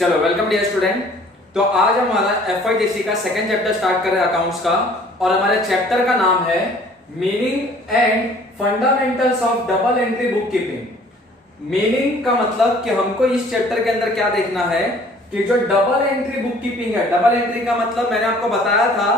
चलो welcome dear student. तो आज हमारा एफआईडीसी का सेकंड चैप्टर स्टार्ट कर रहे हैं अकाउंट्स का, और हमारे चैप्टर का नाम है meaning and fundamentals of double entry book keeping. Meaning का मतलब कि हमको इस चैप्टर के अंदर क्या देखना है कि जो डबल एंट्री बुक कीपिंग है, डबल एंट्री का मतलब मैंने आपको बताया था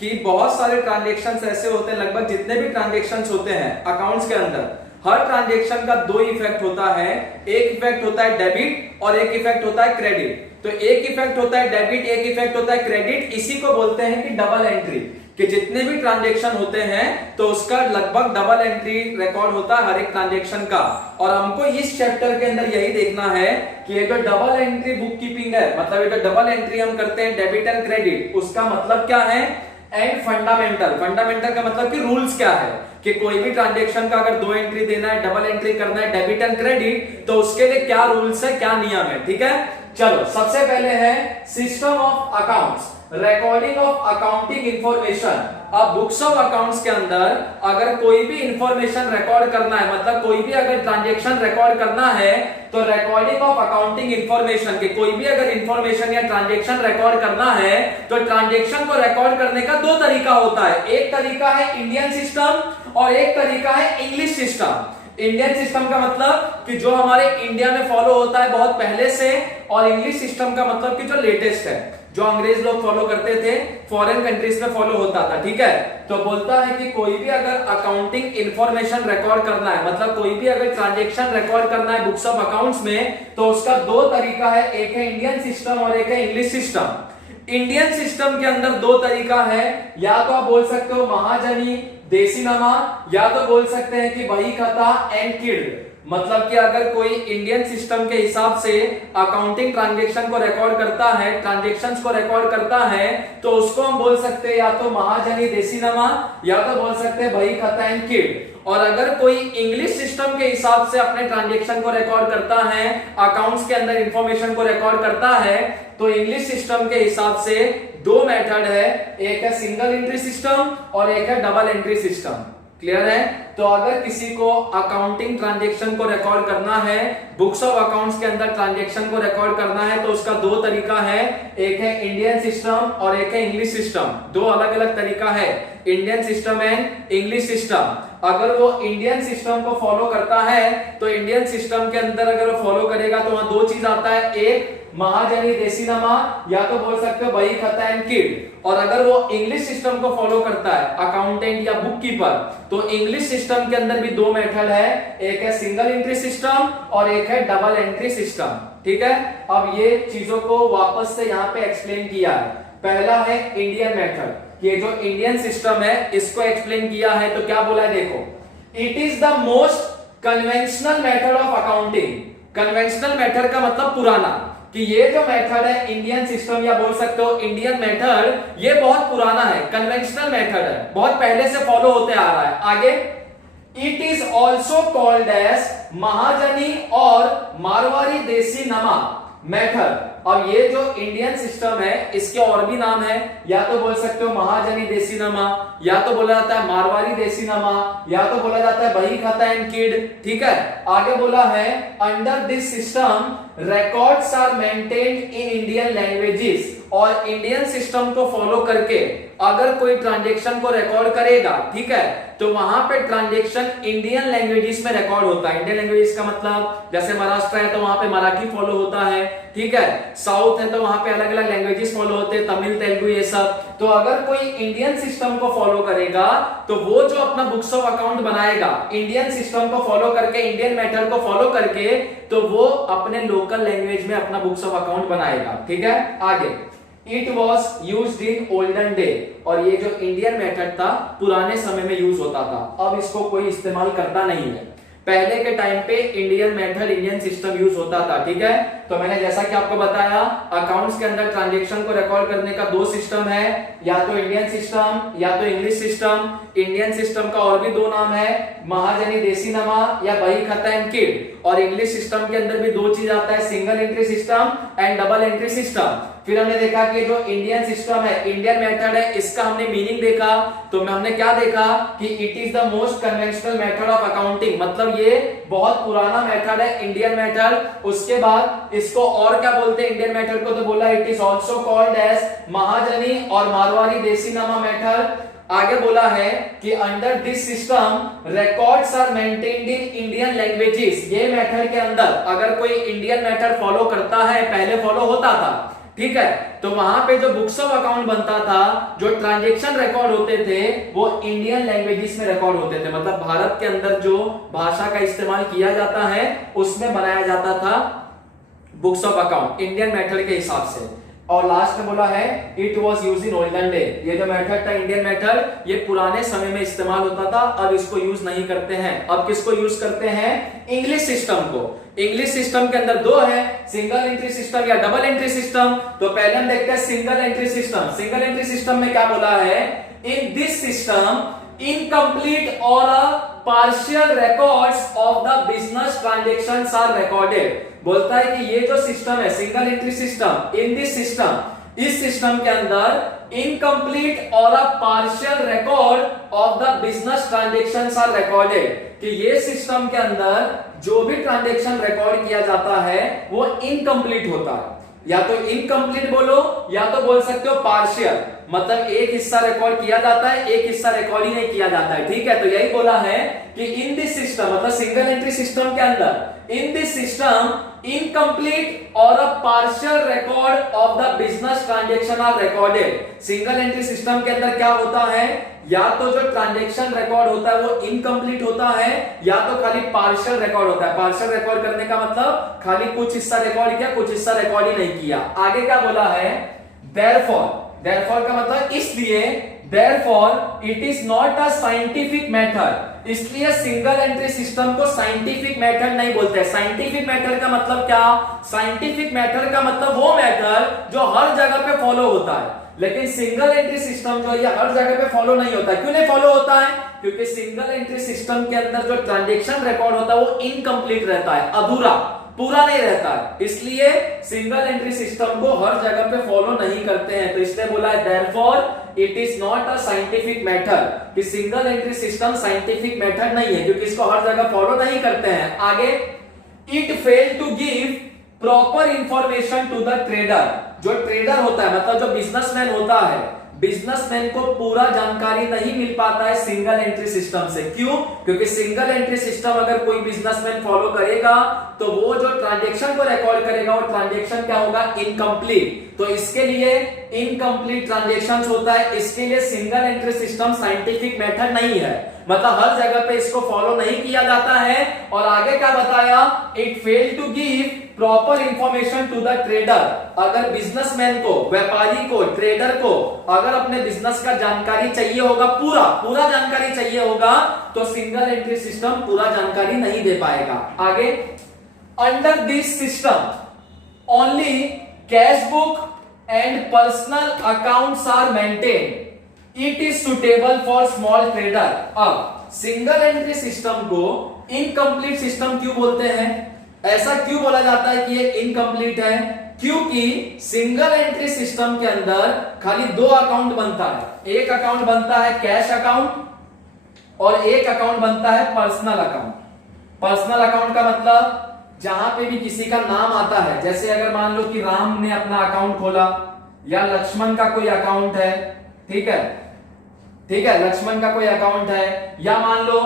कि बहुत सारे ट्रांजेक्शन्स ऐसे होते हैं, लगभग जितने भी ट्रांजेक्शन्स होते हैं अकाउंट्स के अंदर, हर ट्रांजेक्शन का दो इफेक्ट होता है। एक इफेक्ट होता है डेबिट और एक इफेक्ट होता है क्रेडिट। तो एक इफेक्ट होता है डेबिट, एक इफेक्ट होता है क्रेडिट। इसी को बोलते हैं कि डबल एंट्री, कि जितने भी ट्रांजेक्शन होते हैं तो उसका लगभग डबल एंट्री रिकॉर्ड होता है हर एक ट्रांजेक्शन का। और हमको इस चैप्टर के अंदर यही देखना है कि ये जो डबल एंट्री बुक कीपिंग है, मतलब ये जो डबल एंट्री हम करते हैं डेबिट एंड क्रेडिट, उसका मतलब क्या है। एंड फंडामेंटल, फंडामेंटल का मतलब कि रूल्स क्या है कि कोई भी ट्रांजेक्शन का अगर दो एंट्री देना है, डबल एंट्री करना है डेबिट एंड क्रेडिट, तो उसके लिए क्या रूल्स है, क्या नियम है। ठीक है, चलो सबसे पहले है system of accounts, recording of accounting information. अब बुक्स ऑफ अकाउंट्स के अंदर अगर कोई भी इंफॉर्मेशन रिकॉर्ड करना है, मतलब कोई भी अगर ट्रांजेक्शन रिकॉर्ड करना है, तो रिकॉर्डिंग ऑफ अकाउंटिंग इंफॉर्मेशन के कोई भी अगर इंफॉर्मेशन या ट्रांजेक्शन रिकॉर्ड करना है, तो ट्रांजेक्शन को रिकॉर्ड करने का दो तरीका होता है। एक तरीका है इंडियन सिस्टम और एक तरीका है इंग्लिश सिस्टम। इंडियन सिस्टम का मतलब कि जो हमारे इंडिया में फॉलो होता है बहुत पहले से, और इंग्लिश सिस्टम का मतलब कि जो लेटेस्ट है, जो अंग्रेज लोग फॉलो करते थे, फॉरेन कंट्रीज में फॉलो होता था। ठीक है, तो बोलता है कि कोई भी अगर अकाउंटिंग इंफॉर्मेशन रिकॉर्ड करना है, मतलब कोई भी अगर ट्रांजेक्शन रिकॉर्ड करना है बुक्स ऑफ अकाउंट्स में, तो उसका दो तरीका है, एक है इंडियन सिस्टम और एक है इंग्लिश सिस्टम। इंडियन सिस्टम के अंदर दो तरीका है, या तो आप बोल सकते हो महाजनी देसीनामा, या तो बोल सकते हैं कि बही खाता एंड किड। मतलब कि अगर कोई इंडियन सिस्टम के हिसाब से अकाउंटिंग ट्रांजेक्शन को रिकॉर्ड करता है, ट्रांजेक्शंस को रिकॉर्ड करता है, तो उसको हम बोल सकते हैं या तो महाजनी देसीनामा, या तो बोल सकते हैं बही खाता एंड किड। और अगर कोई इंग्लिश सिस्टम के हिसाब से अपने ट्रांजेक्शन को रिकॉर्ड करता है, अकाउंट्स के अंदर इंफॉर्मेशन को रिकॉर्ड करता है, तो इंग्लिश सिस्टम के हिसाब से दो मेथड है, एक है सिंगल एंट्री सिस्टम और एक है डबल एंट्री सिस्टम। क्लियर है। तो अगर किसी को अकाउंटिंग ट्रांजेक्शन को रिकॉर्ड करना है, बुक्स ऑफ अकाउंट्स के अंदर ट्रांजेक्शन को रिकॉर्ड करना है, तो उसका दो तरीका है, एक है इंडियन सिस्टम और एक है इंग्लिश सिस्टम। दो अलग अलग तरीका है, Indian system and English system. अगर वो इंडियन सिस्टम को फॉलो करता है, तो इंडियन सिस्टम के अंदर अगर वो फॉलो करेगा तो वहां दो चीज आता है, एक महाजनी देसीनामा, या तो बोल सकते हो बही खाता एंड किड। और अगर वो इंग्लिश सिस्टम को फॉलो करता है, अकाउंटेंट या बुक कीपर, तो इंग्लिश सिस्टम के अंदर भी दो मेथड है, एक है सिंगल एंट्री सिस्टम और एक है डबल एंट्री सिस्टम। ठीक है, अब ये चीजों को वापस से यहाँ पे एक्सप्लेन किया है। पहला है इंडियन मेथड, ये जो इंडियन सिस्टम है इसको एक्सप्लेन किया है, तो क्या बोला है देखो, it is the most conventional method of accounting. Conventional method का मतलब पुराना, कि ये जो मेथड है इंडियन सिस्टम, या बोल सकते हो इंडियन मेथड, ये बहुत पुराना है, कन्वेंशनल मेथड है, बहुत पहले से फॉलो होते आ रहा है। आगे, it is also called as Mahajani और मारवाड़ी देसीनामा मेथड। अब ये जो इंडियन सिस्टम है इसके और भी नाम है, या तो बोल सकते हो महाजनी देसीनामा, या तो बोला जाता है मारवाड़ी देसीनामा, या तो बोला जाता है बही खाता एंड किड। ठीक है, आगे बोला है under this system records are maintained in Indian languages. और इंडियन सिस्टम को फॉलो करके अगर कोई ट्रांजेक्शन को रिकॉर्ड करेगा, ठीक है, तो वहां पे ट्रांजेक्शन इंडियन लैंग्वेजेस में रिकॉर्ड होता है। इंडियन लैंग्वेजेस का मतलब जैसे महाराष्ट्र है तो वहां पे मराठी फॉलो होता है, ठीक है, साउथ है तो वहां पे अलग अलग लैंग्वेजेस फॉलो होते हैं, तमिल तेलुगु ये सब। तो अगर कोई इंडियन सिस्टम को फॉलो करेगा, तो वो जो अपना बुक्स ऑफ अकाउंट बनाएगा इंडियन सिस्टम को फॉलो करके, इंडियन मेथड को फॉलो करके, तो वो अपने लोकल लैंग्वेज में अपना बुक्स ऑफ अकाउंट बनाएगा। ठीक है, आगे, it was used in olden day. और ये जो इंडियन मेथड था पुराने समय में यूज होता था, अब इसको कोई इस्तेमाल करता नहीं है। पहले के टाइम पे Indian method, Indian system use होता था। ठीक है, तो मैंने जैसा कि आपको बताया, अकाउंट्स के अंदर ट्रांजेक्शन को रिकॉर्ड करने का दो सिस्टम है, या तो इंडियन सिस्टम या तो इंग्लिश सिस्टम। इंडियन सिस्टम का और भी दो नाम है, महाजनी देसीनामा या बही खाता एंड किड। और इंग्लिश सिस्टम के अंदर भी दो चीज आता है, single entry system and double entry system. फिर हमने देखा कि जो इंडियन सिस्टम है, इंडियन मेथड है, इसका हमने मीनिंग देखा। तो हमने क्या देखा कि it is the most conventional method of accounting, मतलब ये बहुत पुराना मेथड है इंडियन मेथड। उसके बाद इसको और क्या बोलते हैं इंडियन मेथड को, तो बोला it is also called as Mahajani और मारवाड़ी देसीनामा मेथड। आगे बोला है कि under this system records are maintained in Indian languages. ये मेथड के अंदर अगर कोई इंडियन मेथड फॉलो करता है, पहले फॉलो होता था, ठीक है, तो वहां पे जो बुक्स ऑफ अकाउंट बनता था, जो ट्रांजैक्शन रिकॉर्ड होते थे, वो इंडियन लैंग्वेजेस में रिकॉर्ड होते थे। मतलब भारत के अंदर जो भाषा का इस्तेमाल किया जाता है उसमें बनाया जाता था books of account Indian method के हिसाब से। और लास्ट में बोला है it was use in olden day. ये जो मेथड था इंडियन मेथड, ये पुराने समय में इस्तेमाल होता था, अब इसको यूज नहीं करते हैं। अब किसको यूज करते हैं? इंग्लिश सिस्टम को। इंग्लिश सिस्टम के अंदर दो है, सिंगल एंट्री सिस्टम या डबल एंट्री सिस्टम। तो पहले हम देखते हैं single entry system. Single entry system में क्या बोला है? इन दिस सिस्टम इनकम्प्लीट और partial records of the business transactions are recorded. बोलता है कि ये जो सिस्टम है single entry system, in this system, इस सिस्टम के अंदर इनकम्प्लीट और partial record of the business transactions are recorded. कि ये सिस्टम के अंदर जो भी ट्रांजैक्शन रिकॉर्ड किया जाता है वो इनकम्प्लीट होता है। या तो इनकम्प्लीट बोलो या तो बोल सकते हो पार्शियल, मतलब एक हिस्सा रिकॉर्ड किया जाता है, एक हिस्सा रिकॉर्ड ही नहीं किया जाता है। ठीक है, तो यही बोला है कि इन दिस सिस्टम, मतलब सिंगल एंट्री सिस्टम के अंदर इन दिस सिस्टम इनकम्प्लीट और partial record of the business transaction are recorded. Single entry system के अंदर क्या होता है? या तो जो ट्रांजैक्शन रिकॉर्ड होता है वो इनकम्प्लीट होता है, या तो खाली पार्शियल रिकॉर्ड होता है। पार्शियल रिकॉर्ड करने का मतलब खाली कुछ हिस्सा रिकॉर्ड किया, कुछ हिस्सा रिकॉर्ड ही नहीं किया। आगे क्या बोला है? देयरफॉर। देयरफॉर का मतलब इसलिए, therefore it is not a scientific method. इसलिए सिंगल एंट्री सिस्टम को साइंटिफिक मेथड नहीं बोलते। साइंटिफिक मेथड का मतलब क्या? साइंटिफिक मेथड का मतलब वो मेथड जो हर जगह पे फॉलो होता है। लेकिन सिंगल एंट्री सिस्टम जो ये हर जगह पे फॉलो नहीं होता है। क्यों नहीं फॉलो होता है? क्योंकि सिंगल एंट्री सिस्टम के अंदर जो ट्रांजैक्शन रिकॉर्ड होता है वो इनकम्प्लीट रहता है, अधूरा, पूरा नहीं रहता है। इसलिए सिंगल एंट्री सिस्टम को हर जगह पे फॉलो नहीं करते हैं। तो इसलिए बोला है therefore it is not a scientific method, कि single entry system scientific method नहीं है क्योंकि इसको हर जगह फॉलो नहीं करते हैं। आगे, it fail to give proper information to the trader. जो ट्रेडर होता है, मतलब जो बिजनेसमैन होता है, बिजनेसमैन को पूरा जानकारी नहीं मिल पाता है सिंगल एंट्री सिस्टम से। क्यों? क्योंकि सिंगल एंट्री सिस्टम अगर कोई बिजनेसमैन फॉलो करेगा तो वो जो ट्रांजैक्शन को रिकॉर्ड करेगा वो ट्रांजैक्शन क्या होगा? इनकम्प्लीट। तो इसके लिए इनकम्प्लीट ट्रांजैक्शंस होता है, इसके लिए single entry system scientific method नहीं है, मतलब हर जगह पे इसको फॉलो नहीं किया जाता है। और आगे क्या बताया? It fail to give proper information to the trader. अगर बिजनेसमैन को, व्यापारी को, ट्रेडर को अगर अपने बिजनेस का जानकारी चाहिए होगा, पूरा जानकारी चाहिए होगा, तो सिंगल एंट्री सिस्टम पूरा जानकारी नहीं दे पाएगा। आगे, under this system only cash book and personal accounts are maintained. It is suitable for small trader. अब सिंगल एंट्री सिस्टम को इनकम्प्लीट सिस्टम क्यों बोलते हैं? ऐसा क्यों बोला जाता है कि ये इनकम्प्लीट है? क्योंकि सिंगल एंट्री सिस्टम के अंदर खाली दो अकाउंट बनता है। एक अकाउंट बनता है कैश अकाउंट और एक अकाउंट बनता है पर्सनल अकाउंट। पर्सनल अकाउंट का मतलब जहां पे भी किसी का नाम आता है, जैसे अगर मान लो कि राम ने अपना अकाउंट खोला या लक्ष्मण का कोई अकाउंट है, ठीक है, लक्ष्मण का कोई अकाउंट है, या मान लो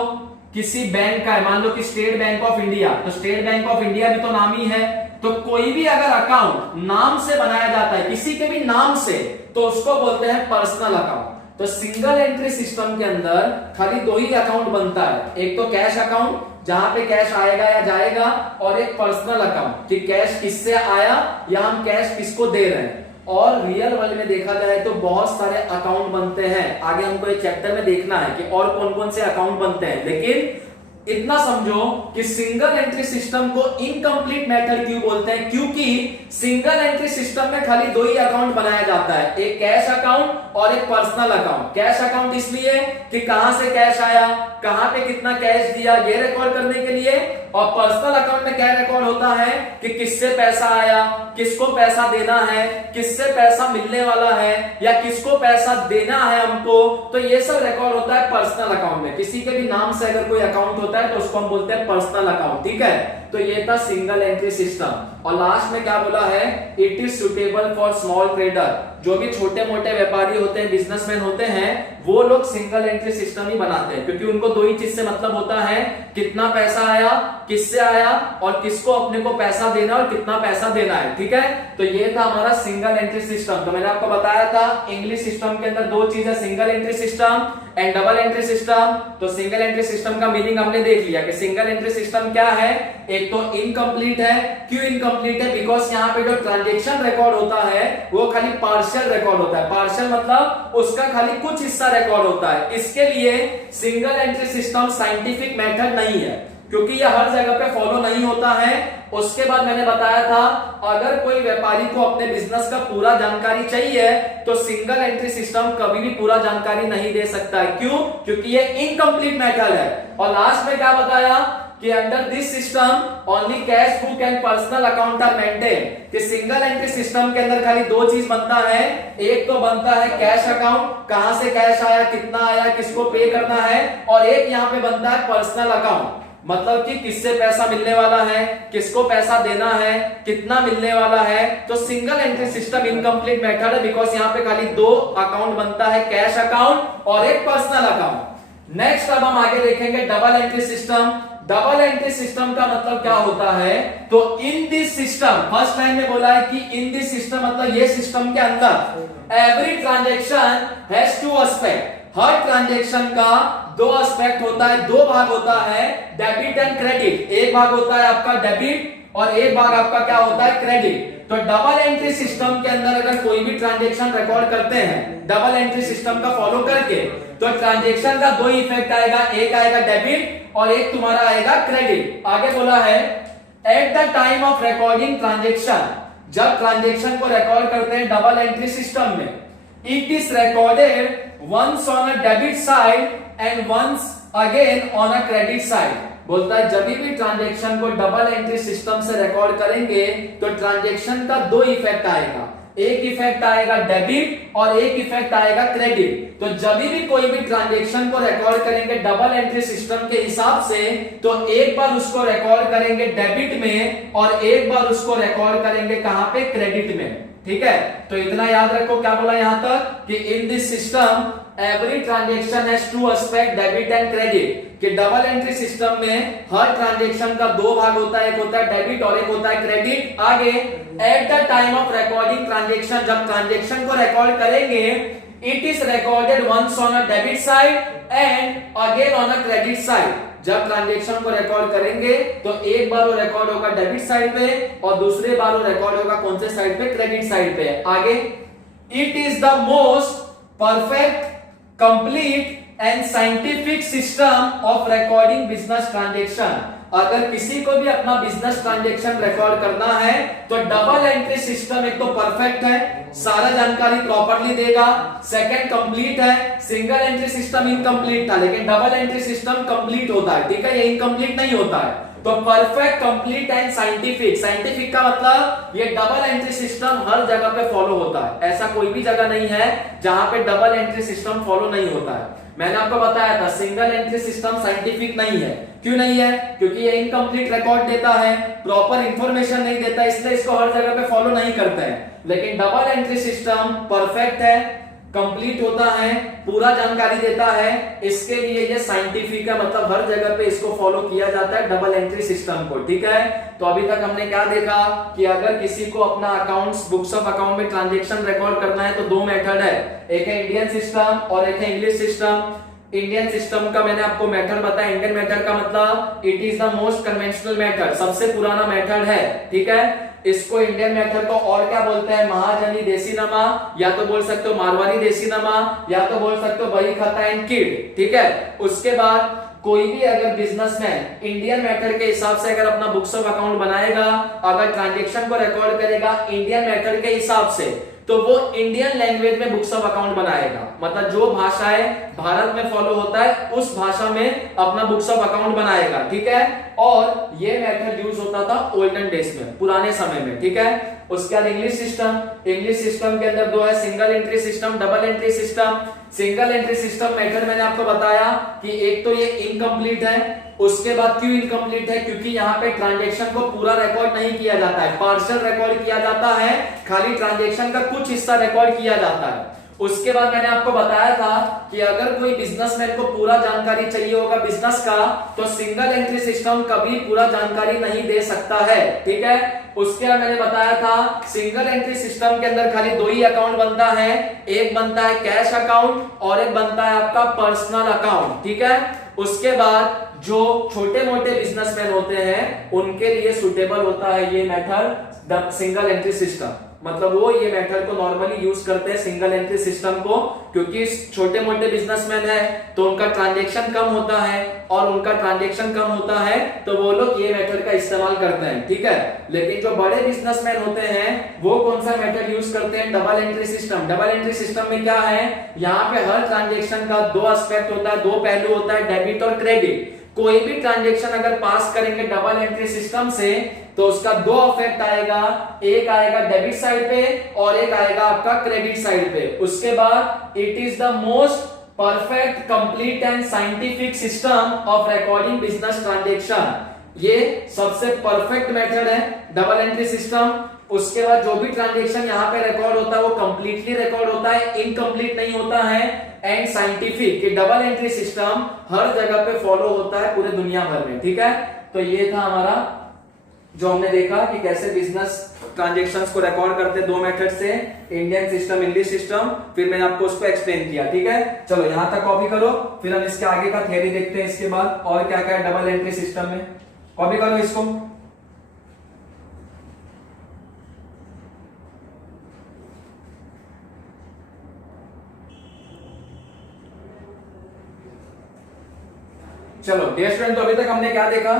किसी बैंक का है, मान लो कि स्टेट बैंक ऑफ इंडिया, तो स्टेट बैंक ऑफ इंडिया भी तो नाम ही है। तो कोई भी अगर अकाउंट नाम से बनाया जाता है, किसी के भी नाम से, तो उसको बोलते हैं पर्सनल अकाउंट। तो सिंगल एंट्री सिस्टम के अंदर खाली दो ही अकाउंट बनता है, एक तो कैश अकाउंट जहां पे कैश आएगा या जाएगा, और एक पर्सनल अकाउंट कि कैश किससे आया या हम कैश किसको दे रहे हैं। और रियल वर्ल्ड में देखा जाए तो बहुत सारे अकाउंट बनते हैं। आगे हमको एक चैप्टर में देखना है कि और कौन कौन से अकाउंट बनते हैं, लेकिन इतना समझो कि सिंगल एंट्री सिस्टम को इनकम्प्लीट मेथड क्यों बोलते हैं, क्योंकि सिंगल एंट्री सिस्टम में खाली दो ही अकाउंट बनाया जाता है, एक कैश अकाउंट और एक पर्सनल अकाउंट। कैश अकाउंट इसलिए कि कहां से कैश आया, कहां पे कितना कैश दिया, ये रिकॉर्ड करने के लिए, और पर्सनल अकाउंट में क्या रिकॉर्ड होता है कि किससे पैसा आया, किसको पैसा देना है, किससे पैसा मिलने वाला है, या किसको पैसा देना है हमको, तो ये सब रिकॉर्ड होता है पर्सनल अकाउंट में। किसी के भी नाम से अगर कोई अकाउंट होता है तो उसको हम बोलते हैं पर्सनल अकाउंट, ठीक है। तो ये था सिंगल एंट्री सिस्टम। और लास्ट में क्या बोला है, it is suitable for small trader. जो भी छोटे मोटे व्यापारी होते हैं, बिजनेसमैन होते हैं, वो लोग सिंगल एंट्री सिस्टम ही बनाते हैं, क्योंकि उनको दो ही चीज से मतलब होता है, कितना पैसा आया, किससे आया, और किसको अपने को पैसा देना और कितना पैसा देना है, ठीक है। तो ये था हमारा सिंगल एंट्री सिस्टम। तो मैंने आपको बताया था इंग्लिश सिस्टम के अंदर दो चीज है, single entry system and double entry system. तो सिंगल एंट्री सिस्टम का मीनिंग हमने देख लिया कि सिंगल एंट्री सिस्टम क्या है। एक तो इनकम्प्लीट है। क्यों इनकम्प्लीट है? बिकॉज यहाँ पे जो ट्रांजेक्शन रिकॉर्ड होता है वो खाली पार्शियल रिकॉर्ड होता है। पार्शियल मतलब उसका खाली कुछ हिस्सा रिकॉर्ड होता है। इसके लिए single entry system scientific method नहीं है, क्योंकि यह हर जगह पे फॉलो नहीं होता है। उसके बाद मैंने बताया था, अगर कोई व्यापारी को अपने बिजनेस का पूरा जानकारी चाहिए तो सिंगल एंट्री सिस्टम कभी भी पूरा जानकारी नहीं दे सकता है। क्यों? क्योंकि ये इनकम्प्लीट मेथड है। और लास्ट में क्या बताया कि under this system only cash book and personal account are maintain. कि सिंगल एंट्री सिस्टम के अंदर खाली दो चीज बनता है, एक तो बनता है कैश अकाउंट, कहां से कैश आया, कितना आया, किसको पे करना है, और एक यहाँ पे बनता है पर्सनल अकाउंट, मतलब कि किससे पैसा मिलने वाला है, किसको पैसा देना है, कितना मिलने वाला है। तो single entry system incomplete method है, बिकॉज यहाँ पे खाली दो अकाउंट बनता है, कैश अकाउंट और एक पर्सनल अकाउंट। नेक्स्ट अब हम आगे देखेंगे double entry system. Double entry system का मतलब क्या होता है? तो इन दिस सिस्टम, फर्स्ट लाइन में बोला है कि इन दिस सिस्टम मतलब ये सिस्टम के अंदर every transaction has to aspect. Her transaction का दो एस्पेक्ट होता है, दो भाग होता है, डेबिट एंड क्रेडिट। एक भाग होता है आपका डेबिट और एक भाग आपका क्या होता है, क्रेडिट। तो डबल एंट्री सिस्टम के अंदर अगर कोई भी ट्रांजेक्शन रिकॉर्ड करते हैं डबल एंट्री सिस्टम का फॉलो करके, तो ट्रांजेक्शन का दो इफेक्ट आएगा, एक आएगा डेबिट और एक तुम्हारा आएगा क्रेडिट। आगे बोला है at the time of recording transaction, जब ट्रांजेक्शन को रिकॉर्ड करते हैं डबल एंट्री सिस्टम में, it is recorded once on a debit side and once again on a credit side. बोलता है जब भी ट्रांजेक्शन को डबल एंट्री सिस्टम से रिकॉर्ड करेंगे तो ट्रांजेक्शन का दो इफेक्ट आएगा, एक इफेक्ट आएगा डेबिट और एक इफेक्ट आएगा क्रेडिट। तो जब भी कोई भी ट्रांजेक्शन को रिकॉर्ड करेंगे डबल एंट्री सिस्टम के हिसाब से, तो एक बार उसको रिकॉर्ड करेंगे डेबिट में और एक बार उसको रिकॉर्ड करेंगे कहां पे, क्रेडिट में, ठीक है। तो इतना याद रखो, क्या बोला यहां तक कि in this system every transaction has to aspect debit and credit. कि डबल एंट्री सिस्टम में हर ट्रांजेक्शन का दो भाग होता है, एक होता है डेबिट और एक होता है क्रेडिट। आगे at the time of recording transaction, जब ट्रांजेक्शन को रिकॉर्ड करेंगे, it is recorded once on a debit side and again on a credit side. जब ट्रांजेक्शन को रिकॉर्ड करेंगे तो एक बार वो रिकॉर्ड होगा डेबिट साइड पे और दूसरे बार वो रिकॉर्ड होगा कौन से साइड पे, क्रेडिट साइड पे। आगे it is the most perfect, complete and scientific system of recording business transaction. अगर किसी को भी अपना बिजनेस ट्रांजेक्शन रिकॉर्ड करना है तो डबल एंट्री सिस्टम एक तो परफेक्ट है, सारा जानकारी प्रॉपरली देगा, सेकंड कंप्लीट है। सिंगल एंट्री सिस्टम इनकम्प्लीट था, लेकिन डबल एंट्री सिस्टम कंप्लीट होता है, ठीक है, ये इनकम्प्लीट नहीं होता है। तो perfect, complete and scientific. Scientific का मतलब ये डबल एंट्री सिस्टम हर जगह पे फॉलो होता है, ऐसा कोई भी जगह नहीं है जहां पे डबल एंट्री सिस्टम फॉलो नहीं होता है। मैंने आपको बताया था सिंगल एंट्री सिस्टम साइंटिफिक नहीं है। क्यों नहीं है? क्योंकि ये इनकम्प्लीट रिकॉर्ड देता है, प्रॉपर इंफॉर्मेशन नहीं देता, इसलिए इसको हर जगह पे फॉलो नहीं करते हैं। लेकिन डबल एंट्री सिस्टम परफेक्ट है, कंप्लीट होता है, पूरा जानकारी देता है, इसके लिए ये साइंटिफिक है, मतलब हर जगह पे इसको फॉलो किया जाता है डबल एंट्री सिस्टम को, ठीक है। तो अभी तक हमने क्या देखा कि अगर किसी को अपना अकाउंट्स, बुक्स ऑफ अकाउंट में ट्रांजैक्शन रिकॉर्ड करना है तो दो मेथड है, एक है इंडियन सिस्टम और एक है इंग्लिश सिस्टम। इंडियन सिस्टम का मैंने आपको मेथड बताया, इंडियन मेथड का मतलब it is the most conventional method, सबसे पुराना मेथड है, ठीक है। इसको इंडियन मेथड को और क्या बोलते हैं, महाजनी देसी नमा, या तो बोल सकते हो मारवाड़ी देसी नमा, या तो बोल सकते हो बही खता एंड किड, ठीक है। उसके बाद कोई भी अगर बिजनेसमैन इंडियन मेथड के हिसाब से अगर अपना बुक्स ऑफ अकाउंट बनाएगा, अगर ट्रांजैक्शन को रिकॉर्ड करेगा इंडियन मेथड के हिसाब से, तो वो इंडियन लैंग्वेज में बुक्स ऑफ अकाउंट बनाएगा। मतलब जो भाषाएं भारत में फॉलो होता है उस भाषा में अपना बुक्स ऑफ अकाउंट बनाएगा, ठीक है। और ये मेथड यूज होता था ओल्डन डेज में, पुराने समय में, ठीक है। उसके बाद इंग्लिश सिस्टम के अंदर दो है, single entry system, double entry system. Single entry system method मैंने आपको बताया कि एक तो ये इनकम्प्लीट है, उसके बाद क्यों इनकम्प्लीट है, क्योंकि यहाँ पे ट्रांजैक्शन को पूरा रिकॉर्ड नहीं किया जाता है, पार्शियल रिकॉर्ड किया जाता है, खाली ट्रांजैक्शन का कुछ हिस्सा रिकॉर्ड किया जाता है। उसके बाद मैंने आपको बताया था कि अगर कोई बिजनेसमैन को पूरा जानकारी चाहिए होगा बिजनेस का, तो सिंगल एंट्री सिस्टम कभी पूरा जानकारी नहीं दे सकता है, ठीक है। उसके बाद मैंने बताया था सिंगल एंट्री सिस्टम के अंदर खाली दो ही अकाउंट बनता है, एक बनता है कैश अकाउंट और एक बनता है आपका पर्सनल अकाउंट, ठीक है। उसके बाद जो छोटे मोटे बिजनेसमैन होते हैं उनके लिए सुटेबल होता है ये मेथड सिंगल एंट्री सिस्टम। मतलब वो ये मेथड को नॉर्मली यूज करते हैं सिंगल एंट्री सिस्टम को, क्योंकि छोटे मोटे बिजनेसमैन है तो उनका ट्रांजैक्शन कम होता है, और उनका ट्रांजैक्शन कम होता है तो वो लोग ये मेथड का इस्तेमाल करते हैं, ठीक है। लेकिन जो बड़े बिजनेसमैन होते हैं वो कौन सा मेथड यूज करते हैं, double entry system. Double entry system में क्या है, यहाँ पे हर ट्रांजैक्शन का दो एस्पेक्ट होता है, दो पहलू होता है, डेबिट और क्रेडिट। कोई भी ट्रांजैक्शन अगर पास करेंगे डबल एंट्री सिस्टम से तो उसका दो इफेक्ट आएगा, एक आएगा डेबिट साइड पे और एक आएगा आपका क्रेडिट साइड पे। उसके बाद it is the most perfect, complete and scientific system of recording business transaction. ये सबसे परफेक्ट मेथड है डबल एंट्री सिस्टम। उसके बाद जो भी ट्रांजैक्शन यहाँ पे रिकॉर्ड होता है वो कंप्लीटली रिकॉर्ड होता है, इनकम्प्लीट नहीं होता है। एंड साइंटिफिक कि डबल एंट्री सिस्टम हर जगह पे फॉलो होता है पूरे दुनिया भर में, ठीक है। तो ये था हमारा जो हमने देखा कि कैसे बिजनेस ट्रांजैक्शंस को रिकॉर्ड करते दो मेथड से, इंडियन सिस्टम, इंग्लिश सिस्टम, फिर मैंने आपको उसको एक्सप्लेन किया, ठीक है। चलो यहां तक कॉपी करो, फिर हम इसके आगे का थ्योरी देखते हैं। इसके बाद और क्या क्या है डबल एंट्री सिस्टम में, कॉपी करो इसको। चलो डियर स्टूडेंट, तो अभी तक हमने क्या देखा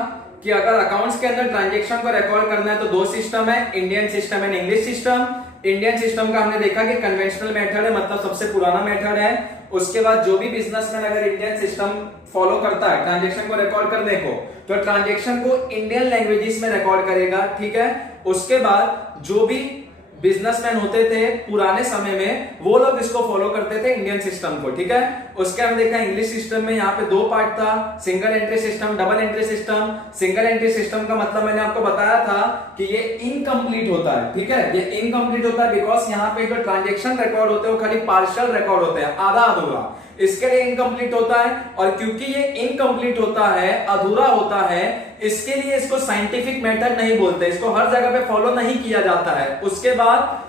कि अगर अकाउंट्स के अंदर ट्रांजैक्शन को रिकॉर्ड करना है तो दो सिस्टम है, Indian system and English system. Indian system का हमने देखा कि कन्वेंशनल मेथड है, मतलब सबसे पुराना मेथड है। उसके बाद जो भी बिजनेसमैन अगर इंडियन सिस्टम फॉलो करता है ट्रांजैक्शन को रिकॉर्ड करने को, तो ट्रांजैक्शन को इंडियन लैंग्वेजेस में रिकॉर्ड करेगा, ठीक है। उसके बाद जो भी बिजनेसमैन होते थे पुराने समय में वो लोग इसको फॉलो करते थे इंडियन सिस्टम को, ठीक है। उसके हम देखा इंग्लिश सिस्टम में यहाँ पे दो पार्ट था, single entry system, double entry system. Single entry system का मतलब मैंने आपको बताया था कि ये इनकम्प्लीट होता है, ठीक है। ये इनकम्प्लीट होता है बिकॉज यहाँ पे जो ट्रांजेक्शन रिकॉर्ड होते हैं वो खाली पार्शियल रिकॉर्ड होते हैं, आधा अधूरा, इसके लिए इनकम्प्लीट होता है। और क्योंकि ये इनकम्प्लीट होता है, अधूरा होता है, इसके लिए इसको साइंटिफिक मेथड नहीं बोलते, इसको हर जगह पे फॉलो नहीं किया जाता है। उसके बाद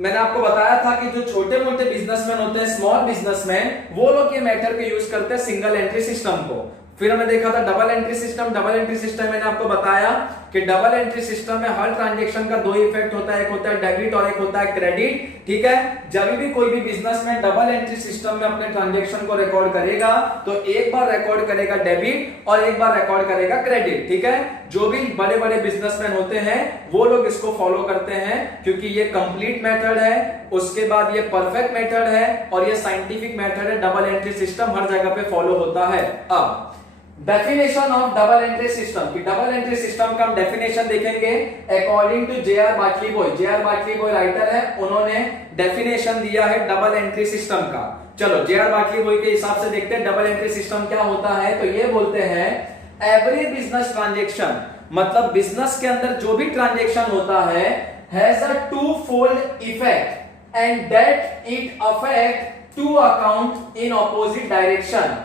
मैंने आपको बताया था कि जो छोटे मोटे बिजनेसमैन होते हैं, स्मॉल बिजनेसमैन, वो लोग ये मेथड को यूज करते हैं सिंगल एंट्री सिस्टम को। फिर हमने देखा था double entry system. Double entry system मैंने आपको बताया कि डबल एंट्री सिस्टम में हर ट्रांजैक्शन का दो इफेक्ट होता है, एक होता है डेबिट और एक होता है क्रेडिट, ठीक है। जब भी कोई भी बिजनेसमैन डबल एंट्री सिस्टम में अपने ट्रांजैक्शन को रिकॉर्ड करेगा तो एक बार रिकॉर्ड करेगा डेबिट और एक बार रिकॉर्ड करेगा क्रेडिट, ठीक है। जो भी बड़े बड़े बिजनेसमैन होते हैं वो लोग इसको फॉलो करते हैं क्योंकि ये कंप्लीट मेथड है, उसके बाद ये परफेक्ट मेथड है और ये साइंटिफिक मेथड है। डबल एंट्री सिस्टम हर जगह पे फॉलो होता है। अब definition of double entry system की, डबल एंट्री सिस्टम का हम डेफिनेशन देखेंगे अकॉर्डिंग टू जे.आर. बाटली बॉय। जे.आर. बाटली बॉय राइटर है, उन्होंने डेफिनेशन दिया है डबल एंट्री सिस्टम का। चलो जे.आर. बाटली बॉय के हिसाब से देखते हैं डबल एंट्री सिस्टम क्या होता है। तो ये बोलते हैं एवरी बिजनेस ट्रांजेक्शन, मतलब बिजनेस के अंदर जो भी ट्रांजेक्शन होता है has a two fold effect and that it affect two account in opposite direction.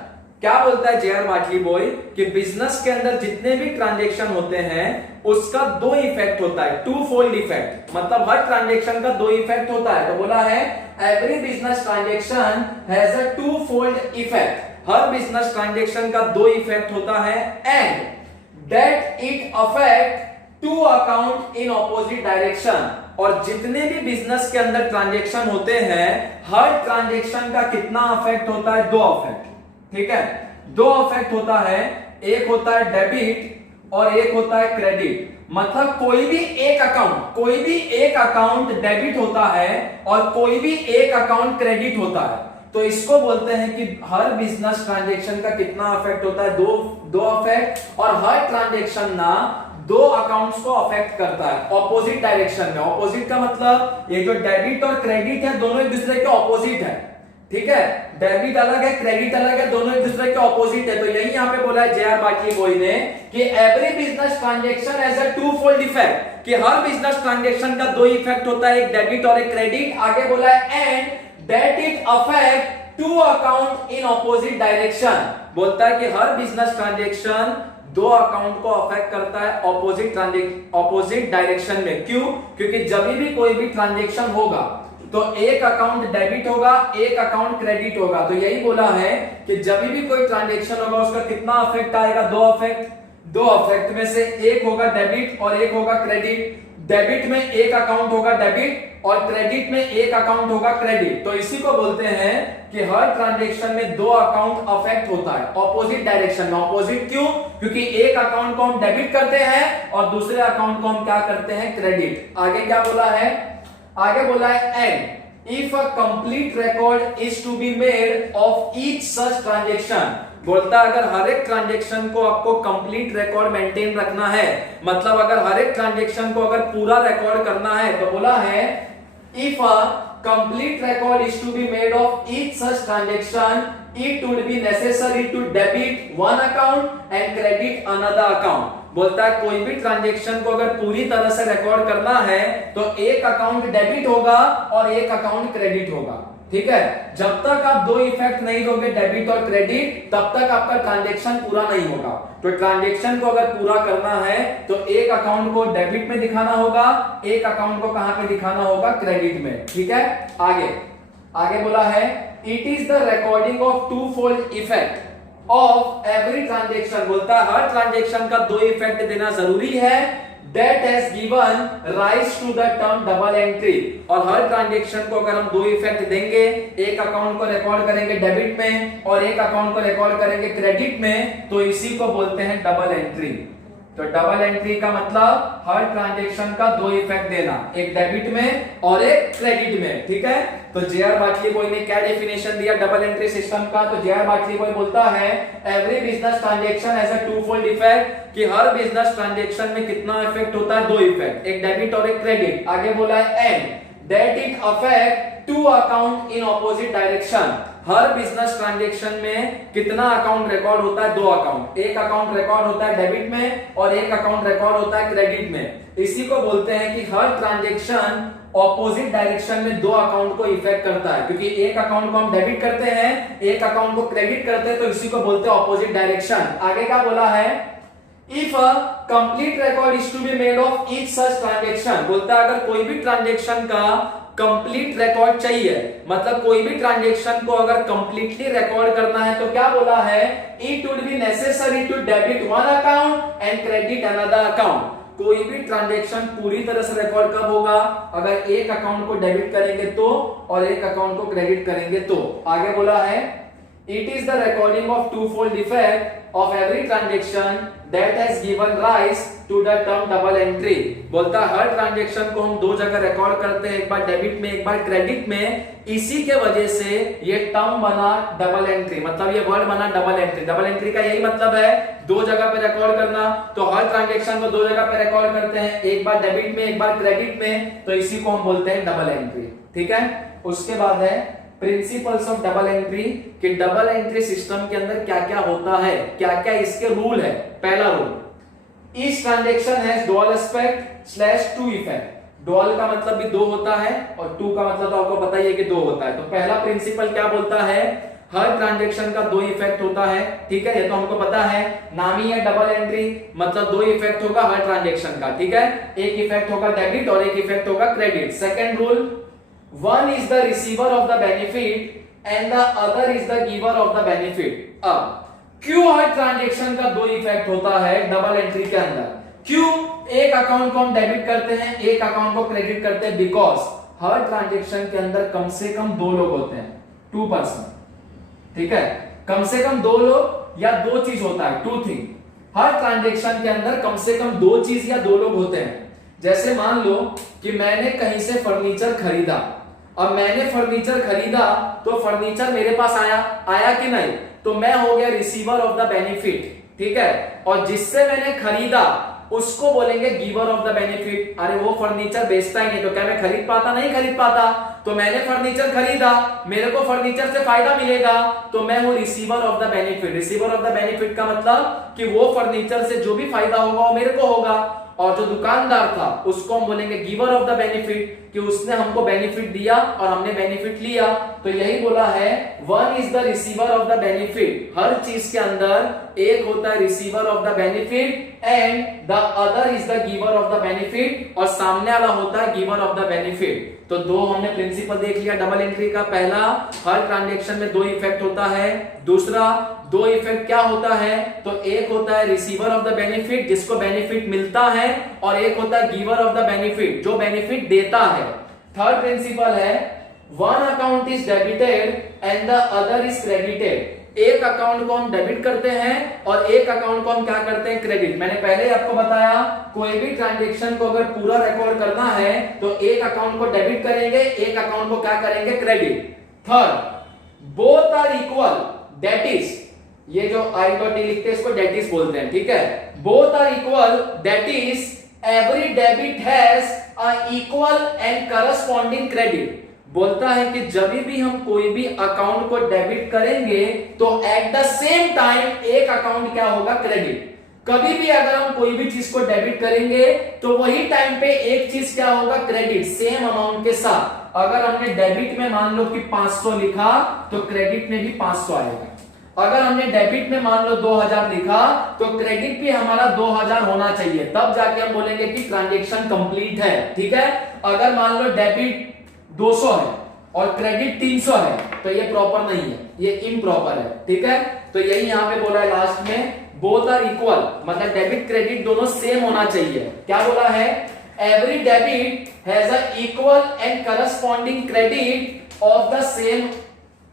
क्या बोलता है जे.आर. बाटली बॉय कि बिजनेस के अंदर जितने भी ट्रांजैक्शन होते हैं उसका दो इफेक्ट होता है, टू फोल्ड इफेक्ट, मतलब हर ट्रांजैक्शन का दो इफेक्ट होता है। तो बोला है every business transaction has a two fold effect, हर बिजनेस ट्रांजैक्शन का दो इफेक्ट होता है and that it affect two account in opposite direction. और जितने भी बिजनेस के अंदर ट्रांजैक्शन होते हैं हर ट्रांजैक्शन का कितना अफेक्ट होता है, दो अफेक्ट, ठीक है, दो अफेक्ट होता है। एक होता है डेबिट और एक होता है क्रेडिट। मतलब कोई भी एक अकाउंट डेबिट होता है और कोई भी एक अकाउंट क्रेडिट होता है। तो इसको बोलते हैं कि हर बिजनेस ट्रांजैक्शन का कितना अफेक्ट होता है, दो अफेक्ट, और हर ट्रांजैक्शन ना दो अकाउंट्स को अफेक्ट करता है ऑपोजिट डायरेक्शन में। ऑपोजिट का मतलब ये जो डेबिट और क्रेडिट है दोनों एक दूसरे के ऑपोजिट है, ठीक है। डेबिट अलग है, क्रेडिट अलग है, दोनों एक दूसरे के ऑपोजिट है। तो यही यहाँ पे बोला है जे.आर. बाटली बॉय ने कि every business transaction has a two fold effect, कि हर बिजनेस ट्रांजैक्शन का दो इफेक्ट होता है, एक डेबिट और एक क्रेडिट। आगे बोला है and that it affect two account in opposite direction. बोलता है कि हर बिजनेस ट्रांजैक्शन दो अकाउंट को अफेक्ट करता है ऑपोजिट डायरेक्शन में। क्यों? क्योंकि जब भी कोई भी ट्रांजैक्शन होगा तो एक अकाउंट डेबिट होगा, एक अकाउंट क्रेडिट होगा। तो यही बोला है कि जब भी कोई ट्रांजैक्शन होगा उसका कितना अफेक्ट आएगा, दो अफेक्ट में से एक होगा डेबिट और एक होगा क्रेडिट। डेबिट में एक अकाउंट होगा डेबिट और क्रेडिट में एक अकाउंट होगा क्रेडिट। तो इसी को बोलते हैं कि हर ट्रांजैक्शन में दो अकाउंट अफेक्ट होता है ऑपोजिट डायरेक्शन में। ऑपोजिट क्यों? क्योंकि एक अकाउंट को हम डेबिट करते हैं और दूसरे अकाउंट को हम क्या करते हैं, क्रेडिट। आगे क्या बोला है, आगे बोला है and if a complete record is to be made of each such transaction. बोलता है अगर हर एक ट्रांजैक्शन को आपको कंप्लीट रिकॉर्ड मेंटेन रखना है, मतलब अगर हर एक ट्रांजैक्शन को अगर पूरा रिकॉर्ड करना है, तो बोला है if a complete record is to be made of each such transaction it would be necessary to debit one account and credit another account। बोलता है कोई भी ट्रांजैक्शन को अगर पूरी तरह से रिकॉर्ड करना है तो एक अकाउंट डेबिट होगा और एक अकाउंट क्रेडिट होगा, ठीक है। जब तक आप दो इफेक्ट नहीं दोगे डेबिट और क्रेडिट, तब तक आपका ट्रांजैक्शन पूरा नहीं होगा। तो ट्रांजैक्शन को अगर पूरा करना है तो एक अकाउंट को डेबिट में दिखाना होगा, एक अकाउंट को कहां पे दिखाना होगा, क्रेडिट में, ठीक है। आगे बोला है it is the recording of two fold effect of every transaction. बोलता है हर ट्रांजैक्शन का दो इफेक्ट देना जरूरी है। That has given rise to the term double entry। और हर ट्रांजैक्शन को अगर हम दो इफेक्ट देंगे, एक अकाउंट को रिकॉर्ड करेंगे डेबिट में और एक अकाउंट को रिकॉर्ड करेंगे क्रेडिट में, तो इसी को बोलते हैं डबल एंट्री। तो डबल एंट्री का मतलब हर ट्रांजैक्शन का दो इफेक्ट देना, एक डेबिट में और एक क्रेडिट में, ठीक है। तो जे.आर. बाटली बॉय ने क्या डेफिनेशन दिया डबल एंट्री सिस्टम का? तो जे.आर. बाटली बॉय बोलता है every business transaction has a two fold effect, कि हर बिजनेस ट्रांजैक्शन में कितना इफेक्ट होता है, दो इफेक्ट, एक डेबिट और एक क्रेडिट। आगे बोला है and that it affect two account in opposite direction. हर बिजनेस ट्रांजैक्शन में कितना अकाउंट रिकॉर्ड होता है, दो अकाउंट, एक अकाउंट रिकॉर्ड होता है डेबिट में और एक अकाउंट रिकॉर्ड होता है क्रेडिट में। इसी को बोलते हैं कि हर ट्रांजैक्शन ऑपोजिट डायरेक्शन में दो अकाउंट को इफेक्ट करता है, क्योंकि एक अकाउंट को हम डेबिट करते हैं, एक अकाउंट को क्रेडिट करते हैं, तो इसी को बोलते हैं ऑपोजिट डायरेक्शन। आगे क्या बोला है if a complete record is to be made of each such transaction. बोलता है अगर कोई भी ट्रांजैक्शन का कंप्लीट रिकॉर्ड चाहिए, मतलब कोई भी ट्रांजैक्शन को अगर कंप्लीटली रिकॉर्ड करना है, तो क्या बोला है it would be necessary to debit one account and credit another account. कोई भी ट्रांजैक्शन पूरी तरह से रिकॉर्ड कब होगा, अगर एक अकाउंट को डेबिट करेंगे तो और एक अकाउंट को क्रेडिट करेंगे तो। आगे बोला है it is the recording of two fold effect of every transaction that has given rise to the term double entry. बोलता है हर ट्रांजैक्शन को हम दो जगह रिकॉर्ड करते हैं, एक बार डेबिट में एक बार क्रेडिट में, इसी के वजह से ये टर्म बना डबल एंट्री, मतलब ये वर्ड बना डबल एंट्री। डबल एंट्री का यही मतलब है दो जगह पे रिकॉर्ड करना। तो हर ट्रांजैक्शन को दो जगह पे रिकॉर्ड करते हैं, एक बार डेबिट में एक बार क्रेडिट में, तो इसी को हम बोलते हैं डबल एंट्री, ठीक है। उसके बाद है प्रिंसिपल्स ऑफ डबल एंट्री, कि डबल एंट्री सिस्टम के अंदर क्या क्या होता है, क्या क्या इसके रूल है। पहला rule, each transaction has dual aspect slash to effect. Dual का मतलब भी दो होता है और टू का मतलब तो आपको पता ही है कि दो होता है। तो पहला प्रिंसिपल क्या बोलता है, हर ट्रांजैक्शन का दो इफेक्ट होता है, ठीक है, ये तो हमको पता है, नाम ही है डबल एंट्री, मतलब दो इफेक्ट होगा हर ट्रांजैक्शन का, ठीक है। एक इफेक्ट होगा डेबिट और एक इफेक्ट होगा credit. Second rule, one is the receiver of the benefit and the other is the giver of the benefit। अब क्यों हर ट्रांजैक्शन का दो इफेक्ट होता है डबल एंट्री के अंदर? क्यों एक अकाउंट को हम डेबिट करते हैं, एक अकाउंट को क्रेडिट करते हैं? बिकॉज हर ट्रांजैक्शन के अंदर कम से कम दो लोग होते हैं, 2 पर्सन, ठीक है। कम से कम दो लोग या दो चीज होता है, टू थिंग। हर ट्रांजेक्शन के अंदर कम से कम दो चीज या दो लोग होते हैं। जैसे मान लो कि मैंने कहीं से फर्नीचर खरीदा, अब मैंने फर्नीचर खरीदा तो फर्नीचर मेरे पास आया कि नहीं, तो मैं हो गया रिसीवर ऑफ द बेनिफिट, ठीक है। और जिससे मैंने खरीदा उसको बोलेंगे गिवर ऑफ द बेनिफिट। अरे वो फर्नीचर बेचता ही नहीं तो क्या मैं खरीद पाता? नहीं खरीद पाता। तो मैंने फर्नीचर खरीदा, मेरे को फर्नीचर से फायदा मिलेगा, तो मैं हूं receiver of the benefit. Receiver of the benefit का मतलब कि वो फर्नीचर से जो भी फायदा होगा वो मेरे को होगा। और जो दुकानदार था उसको हम बोलेंगे गिवर ऑफ द बेनिफिट, कि उसने हमको बेनिफिट दिया और हमने बेनिफिट लिया। तो यही बोला है, one is the receiver of the benefit. हर चीज के अंदर एक होता है receiver of the benefit and the other is the giver of the benefit, और सामने वाला होता है गिवर ऑफ द बेनिफिट। तो दो हमने प्रिंसिपल देख लिया डबल एंट्री का। पहला, हर ट्रांजैक्शन में दो इफेक्ट होता है। दूसरा, दो इफेक्ट क्या होता है, तो एक होता है रिसीवर ऑफ द बेनिफिट जिसको बेनिफिट मिलता है, और एक होता है गिवर ऑफ द बेनिफिट जो बेनिफिट देता है। थर्ड प्रिंसिपल है, one account is debited and the other is credited. एक अकाउंट को हम डेबिट करते हैं और एक अकाउंट को हम क्या करते हैं, क्रेडिट। मैंने पहले आपको बताया, कोई भी ट्रांजैक्शन को अगर पूरा रिकॉर्ड करना है तो एक अकाउंट को डेबिट करेंगे, एक अकाउंट को क्या करेंगे, credit. Third, both are equal, that is, ये जो आई डॉट लिखते हैं इसको डेट इज बोलते हैं, ठीक है। Both are equal, that is every debit has a equal and corresponding credit. बोलता है कि जब भी हम कोई भी अकाउंट को डेबिट करेंगे तो एट द सेम टाइम एक अकाउंट क्या होगा, क्रेडिट। कभी भी अगर हम कोई भी चीज को डेबिट करेंगे तो वही टाइम पे एक चीज क्या होगा, क्रेडिट, सेम अमाउंट के साथ। अगर हमने डेबिट में मान लो कि 500 लिखा तो क्रेडिट में भी 500 आएगा। अगर हमने डेबिट में मान लो 2000 लिखा तो क्रेडिट भी हमारा 2000 होना चाहिए, तब जाके हम बोलेंगे कि ट्रांजैक्शन कंप्लीट है, ठीक है। अगर मान लो डेबिट 200 है और क्रेडिट 300 है तो ये प्रॉपर नहीं है, ये इम्प्रॉपर है, ठीक है। तो यही यहां पे बोला है लास्ट में, बोथ आर इक्वल, मतलब डेबिट क्रेडिट दोनों सेम होना चाहिए। क्या बोला है, every debit has a equal and corresponding credit of the same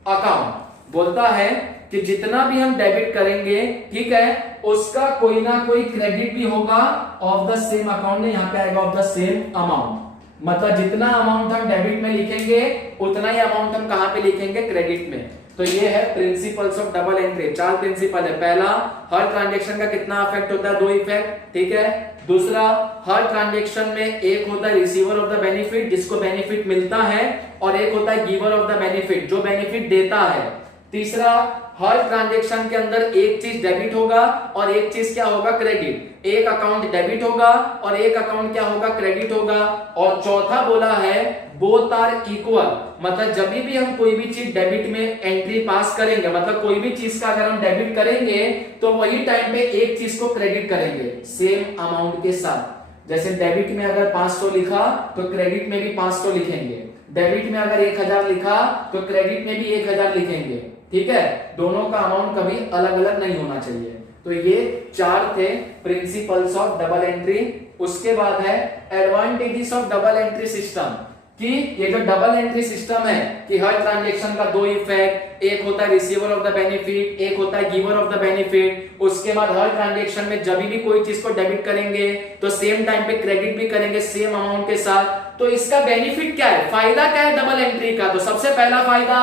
account. बोलता है कि जितना भी हम डेबिट करेंगे, ठीक है, उसका कोई ना कोई क्रेडिट भी होगा ऑफ द सेम अकाउंट में, यहां पे आएगा ऑफ द सेम अमाउंट। मतलब जितना अमाउंट हम डेबिट में लिखेंगे उतना ही अमाउंट हम कहां पे लिखेंगे, क्रेडिट में। तो ये है principles of double entry. 4 principle है। पहला, हर ट्रांजैक्शन का कितना इफेक्ट होता है, 2 इफेक्ट, ठीक है। दूसरा, हर ट्रांजैक्शन में एक होता है रिसीवर ऑफ द बेनिफिट जिसको बेनिफिट मिलता है, और एक होता है गिवर ऑफ द बेनिफिट जो बेनिफिट देता है। तीसरा, हर ट्रांजैक्शन के अंदर एक चीज डेबिट होगा और एक चीज क्या होगा, क्रेडिट। एक अकाउंट डेबिट होगा और एक अकाउंट क्या होगा, क्रेडिट होगा। और चौथा बोला है, बोथ आर इक्वल, मतलब जब भी हम कोई भी चीज डेबिट में एंट्री पास करेंगे, मतलब कोई भी चीज का अगर हम डेबिट करेंगे तो वही टाइम पे एक चीज को क्रेडिट करेंगे सेम अमाउंट के साथ। जैसे डेबिट में अगर 500 लिखा तो क्रेडिट में भी 500 लिखेंगे, डेबिट में अगर 1000 लिखा तो क्रेडिट में भी 1000 लिखेंगे, ठीक है। दोनों का अमाउंट कभी अलग अलग नहीं होना चाहिए। तो ये 4 थे प्रिंसिपल्स ऑफ डबल एंट्री। उसके बाद है advantages of double entry system, कि ये जो डबल एंट्री सिस्टम है कि हर ट्रांजैक्शन का 2 इफेक्ट, एक होता है रिसीवर ऑफ द बेनिफिट, एक होता है गिवर ऑफ द बेनिफिट। उसके बाद हर ट्रांजैक्शन में जब भी कोई चीज को डेबिट करेंगे तो सेम टाइम पे क्रेडिट भी करेंगे सेम अमाउंट के साथ। तो इसका बेनिफिट क्या है, फायदा क्या है डबल एंट्री का, तो सबसे पहला फायदा,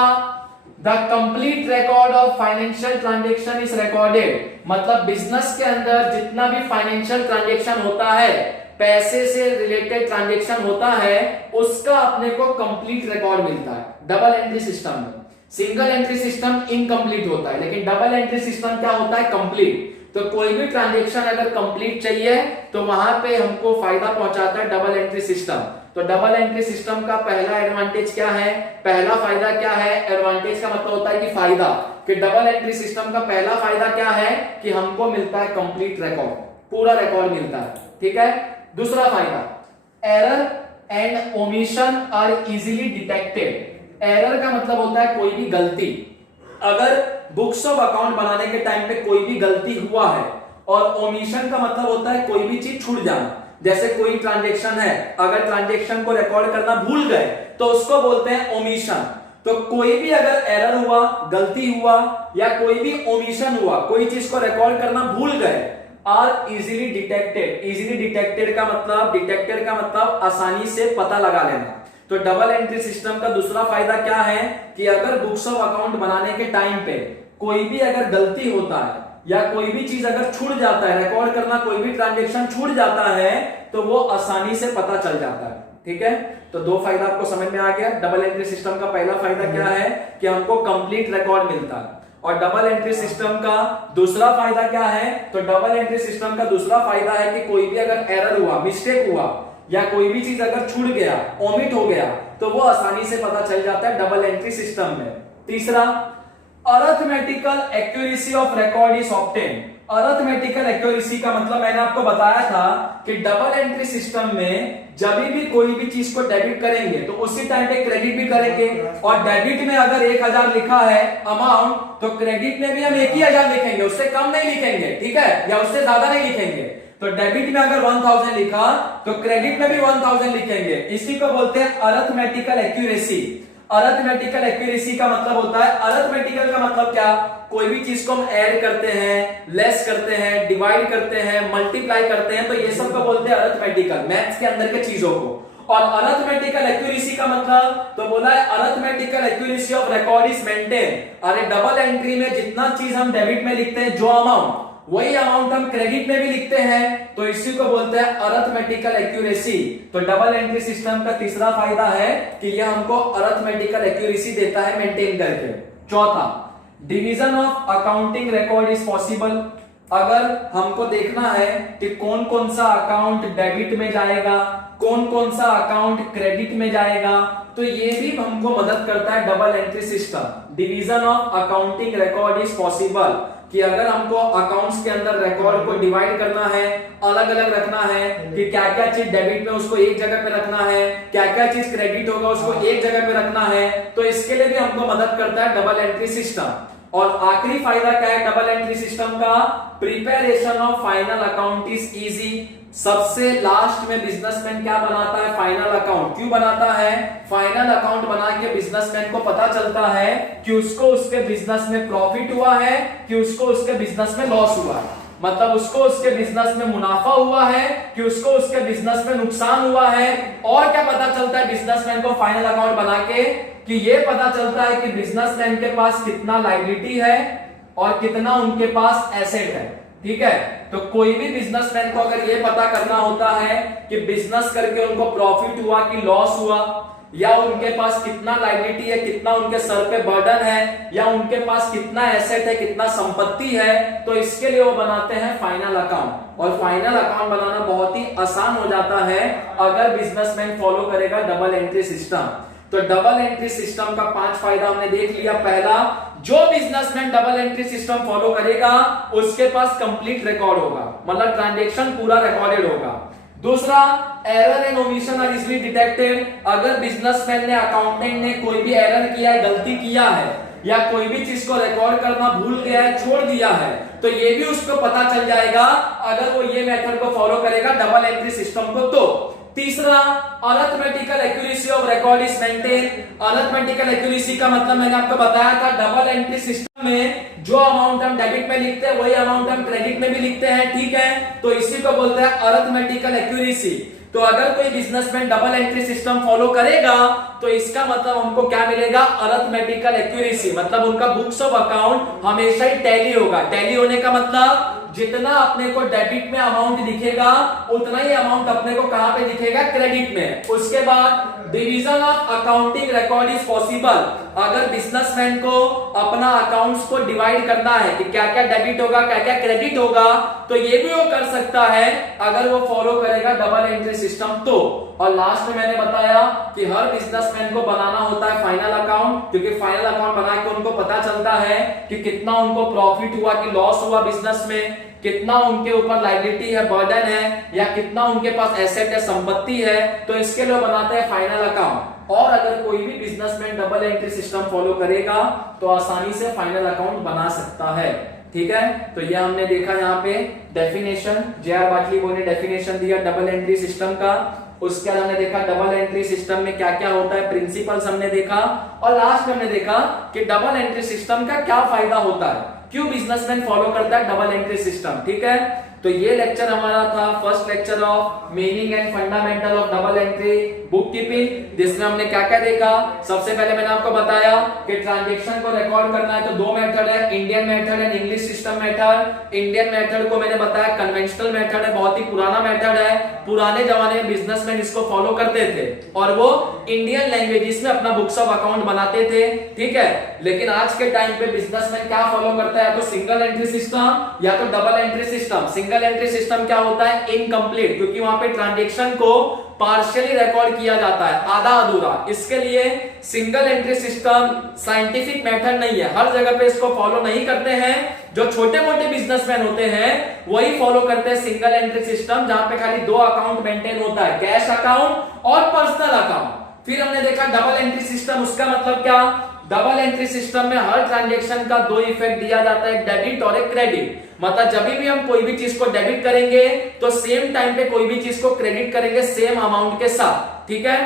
the complete record of financial transaction is recorded. मतलब बिजनेस के अंदर जितना भी फाइनेंशियल ट्रांजैक्शन होता है, पैसे से रिलेटेड ट्रांजैक्शन होता है, उसका अपने को कंप्लीट रिकॉर्ड मिलता है डबल एंट्री सिस्टम में। सिंगल एंट्री सिस्टम इनकम्प्लीट होता है, लेकिन डबल एंट्री सिस्टम क्या होता है, कंप्लीट। तो कोई भी ट्रांजैक्शन अगर कंप्लीट चाहिए तो वहां पे हमको फायदा पहुंचाता है डबल एंट्री सिस्टम। तो डबल एंट्री सिस्टम का पहला एडवांटेज क्या है, पहला फायदा क्या है, एडवांटेज का मतलब होता है कि फायदा, कि डबल एंट्री सिस्टम का पहला फायदा क्या है कि हमको मिलता है कंप्लीट रिकॉर्ड, पूरा रिकॉर्ड मिलता है, ठीक है। दूसरा फायदा, error and omission are easily detected. Error का मतलब होता है कोई भी गलती। अगर बुक्स ऑफ अकाउंट बनाने के टाइम पे कोई भी गलती हुआ है, और ओमिशन का मतलब होता है कोई भी चीज छूट जाना। जैसे कोई ट्रांजैक्शन है, अगर ट्रांजैक्शन को रिकॉर्ड करना भूल गए तो उसको बोलते हैं ओमिशन। तो कोई भी अगर एरर हुआ, गलती हुआ या कोई भी ओमिशन हुआ, कोई चीज को रिकॉर्ड करना भूल गए, are easily detected. Easily detected का मतलब आसानी से पता लगा लेना। तो डबल एंट्री सिस्टम का दूसरा फायदा क्या है कि अगर बुक्स ऑफ अकाउंट बनाने के टाइम पे कोई भी अगर गलती होता है या कोई भी चीज अगर छूट जाता है, रिकॉर्ड करना कोई भी ट्रांजेक्शन छूट जाता है, तो वो आसानी से पता चल जाता है। ठीक है, तो दो फायदा आपको समझ में आ गया। डबल एंट्री सिस्टम का पहला फायदा क्या है कि हमको कंप्लीट रिकॉर्ड मिलता है, और डबल एंट्री सिस्टम का दूसरा फायदा क्या है, तो डबल एंट्री सिस्टम का दूसरा फायदा है कि कोई भी अगर एरर हुआ, मिस्टेक हुआ या कोई भी चीज अगर छूट गया, ओमिट हो गया, तो वो आसानी से पता चल जाता है डबल एंट्री सिस्टम में। तीसरा, arithmetical accuracy of record is obtain. Arithmetical accuracy का मतलब मैंने आपको बताया था कि डबल एंट्री सिस्टम में जब भी कोई भी चीज को डेबिट करेंगे तो उसी टाइम पे क्रेडिट भी करेंगे, और डेबिट में अगर 1000 लिखा है अमाउंट, तो क्रेडिट में भी हम 1000 लिखेंगे, उससे कम नहीं लिखेंगे, ठीक है, या उससे ज्यादा नहीं लिखेंगे। तो डेबिट में अगर 1000 लिखा तो क्रेडिट में भी 1000 लिखेंगे। इसी को बोलते हैं अरिथमेटिकल एक्यूरेसी। अरिथमेटिकल एक्यूरेसी का मतलब होता है, अरिथमेटिकल का मतलब क्या, कोई भी चीज को हम ऐड करते हैं, लेस करते हैं, डिवाइड करते हैं, मल्टीप्लाई करते हैं, तो ये सब को बोलते हैं अरिथमेटिकल, मैथ्स के अंदर के चीजों को। और अरिथमेटिकल एक्यूरेसी का मतलब तो बोला है arithmetical accuracy of record is maintain. अरे डबल एंट्री में जितना चीज हम डेबिट में लिखते हैं, जो अमाउंट, वही अमाउंट हम क्रेडिट में भी लिखते हैं, तो इसी को बोलते हैं अरिथमेटिकल एक्यूरेसी। तो डबल एंट्री सिस्टम का तीसरा फायदा है कि यह हमको अरिथमेटिकल एक्यूरेसी देता है मेंटेन करके। चौथा, division of accounting record is possible. अगर हमको देखना है कि कौन कौन सा अकाउंट डेबिट में जाएगा, कौन कौन सा अकाउंट क्रेडिट में जाएगा, तो ये भी हमको मदद करता है double entry system. Division of accounting record is possible, कि अगर हमको अकाउंट्स के अंदर रिकॉर्ड को डिवाइड करना है, अलग अलग रखना है, कि क्या क्या चीज डेबिट में उसको एक जगह पे रखना है, क्या क्या चीज क्रेडिट होगा उसको एक जगह पे रखना है, तो इसके लिए भी हमको मदद करता है डबल एंट्री सिस्टम। और आखिरी फायदा क्या है डबल एंट्री सिस्टम का, preparation of final account is easy. सबसे लास्ट में बिजनेसमैन क्या बनाता है, फाइनल अकाउंट। क्यों बनाता है, फाइनल अकाउंट बना के बिजनेसमैन को पता चलता है कि उसको उसके बिजनेस में प्रॉफिट हुआ है कि उसको उसके बिजनेस में लॉस हुआ है, मतलब उसको उसके बिजनेस में मुनाफा हुआ है कि उसको उसके बिजनेस में नुकसान हुआ है। और क्या पता चलता है बिजनेसमैन को फाइनल अकाउंट बना के, कि ये पता चलता है कि बिजनेसमैन के पास कितना लायबिलिटी है और कितना उनके पास एसेट है। ठीक है, तो कोई भी बिजनेसमैन को अगर ये पता करना होता है कि बिजनेस करके उनको प्रॉफिट हुआ कि लॉस हुआ, या उनके पास कितना लायबिलिटी है, कितना उनके सर पे बर्डन है, या उनके पास कितना एसेट है, कितना संपत्ति है, तो इसके लिए वो बनाते हैं फाइनल अकाउंट। और फाइनल अकाउंट बनाना बहुत ही आसान हो जाता है अगर बिजनेसमैन फॉलो करेगा डबल एंट्री सिस्टम। तो डबल एंट्री सिस्टम का 5 फायदा हमने देख लिया। पहला, जो businessman double entry system follow करेगा उसके पास कंप्लीट रिकॉर्ड होगा, मतलब ट्रांजैक्शन पूरा रिकॉर्डेड होगा। दूसरा, error and omission are easily detected. अगर बिजनेसमैन ने, अकाउंटेंट ने कोई भी एरर किया है, गलती किया है, या कोई भी चीज को रिकॉर्ड करना भूल गया है, छोड़ दिया है, तो ये भी उसको पता चल जाएगा अगर वो ये मेथड को फॉलो करेगा डबल एंट्री सिस्टम को। तो तीसरा, arithmetical accuracy of record is maintain. Arithmetical accuracy का मतलब मैंने आपको बताया था, डबल एंट्री सिस्टम में जो अमाउंट हम डेबिट में लिखते हैं वही अमाउंट हम क्रेडिट में भी लिखते हैं। ठीक है, तो इसी को बोलते हैं अरिथमेटिकल एक्यूरेसी। तो अगर कोई businessman double entry system follow करेगा तो इसका मतलब हमको क्या मिलेगा, अरिथमेटिकल एक्यूरेसी, मतलब उनका बुक्स ऑफ अकाउंट हमेशा ही टैली होगा। टैली होने का मतलब जितना अपने को डेबिट में अमाउंट दिखेगा उतना ही अमाउंट अपने को कहां पे दिखेगा, क्रेडिट में। उसके बाद division of accounting record is possible. अगर बिजनेसमैन को अपना अकाउंट्स को डिवाइड करना है कि क्या क्या डेबिट होगा, क्या क्या क्रेडिट होगा, तो ये भी वो कर सकता है अगर वो फॉलो करेगा डबल एंट्री सिस्टम। तो और लास्ट में मैंने बताया कि हर बिजनेसमैन को बनाना होता है फाइनल अकाउंट, क्योंकि फाइनल अकाउंट बना के उनको पता चलता है कि कितना उनको प्रॉफिट हुआ कि लॉस हुआ बिजनेस में, कितना उनके ऊपर लायबिलिटी है, बर्डन है, या कितना उनके पास एसेट है, संपत्ति है, तो इसके लिए बनाते हैं फाइनल अकाउंट। और अगर कोई भी businessman double entry system follow करेगा तो आसानी से फाइनल अकाउंट बना सकता है। ठीक है, तो ये हमने देखा यहाँ पे डेफिनेशन, जे आर बाटली ने डेफिनेशन दिया डबल एंट्री सिस्टम का। उसके बाद हमने देखा डबल एंट्री सिस्टम में क्या क्या होता है, प्रिंसिपल्स हमने देखा, और लास्ट में हमने देखा कि डबल एंट्री सिस्टम का क्या फायदा होता है, क्यों बिजनेसमैन फॉलो करता है डबल एंट्री सिस्टम। ठीक है, तो ये लेक्चर हमारा था first lecture of meaning and fundamental of double entry book keeping, जिसमें हमने क्या क्या देखा। सबसे पहले मैंने आपको बताया कि ट्रांजैक्शन को रिकॉर्ड करना है तो दो मेथड है, Indian method and English system method. Indian method को मैंने बताया कन्वेंशनल मेथड है, बहुत ही पुराना मेथड है, पुराने जमाने में बिजनेसमैन इसको फॉलो करते थे और वो इंडियन लैंग्वेजेस में अपना बुक्स ऑफ अकाउंट बनाते थे। ठीक है, लेकिन आज के टाइम पे बिजनेसमैन क्या फॉलो करता है, तो सिंगल एंट्री सिस्टम या तो double entry system. Single entry system क्या होता है, इनकम्प्लीट, क्योंकि वहां पे ट्रांजैक्शन को पार्शियली रिकॉर्ड किया जाता है, आधा अधूरा। इसके लिए single entry system scientific method नहीं है, हर जगह पे इसको फॉलो नहीं करते हैं। जो छोटे मोटे बिजनेसमैन होते हैं वही फॉलो करते हैं सिंगल एंट्री सिस्टम, जहां पे खाली दो अकाउंट मेंटेन होता है, कैश अकाउंट और पर्सनल अकाउंट। फिर हमने देखा डबल एंट्री सिस्टम, उसका मतलब क्या, डबल एंट्री सिस्टम में हर ट्रांजैक्शन का दो इफेक्ट दिया जाता है, डेबिट और एक क्रेडिट। मतलब जब भी हम कोई भी चीज को डेबिट करेंगे तो सेम टाइम पे कोई भी चीज को क्रेडिट करेंगे सेम अमाउंट के साथ। ठीक है,